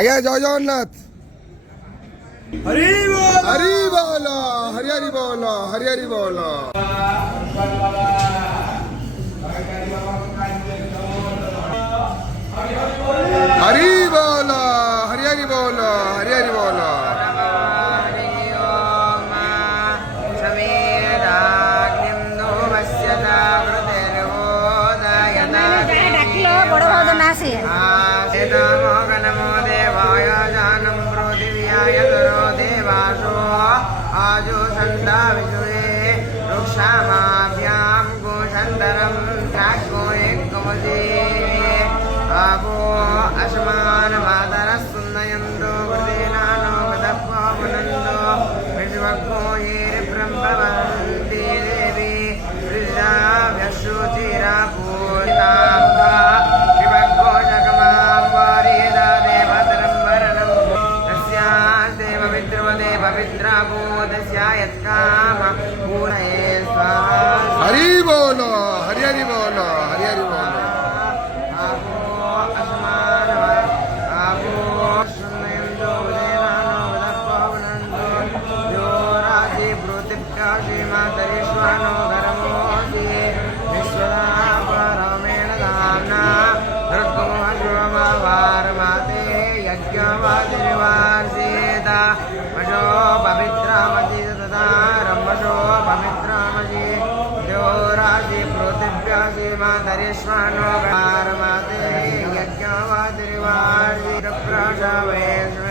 ଆଜ୍ଞା ଜୟ ଜଗନ୍ନାଥ। ହରି ହରି ବୋଲ, ହରି ହରି ବୋଲ, ହରି ହରି ବୋଲ। हरि बोल, हरि हरि बोल, हरि हरि बोल। आजो संदा विजुए वृक्षामाभ्यां गोषंदरं त्रागो एकमजे आबो अस्मान मातरस्सुन्नयन्तो वृदेनानो वदप्पवनन्दो विश्वको ये ब्रह्मवन्ति देवी वृद्धा व्यश्रुचिरा पूर्णाम्बा शिवको जगमां वारिदा देवतरं वरणं तस्यास्तेव पितृवदे पवित्राभो तस्यायत्काम पूरये स्वाहा। हरि बोल, हरि हरि बोल, हरि हरि बोल। पवित्रामजी तथा रमशो पवित्रामजी देवराजी पृथिव्याजी मातरिश्वानो माते यज्ञवादिवार्जी प्रजावेश्वरूर्भाग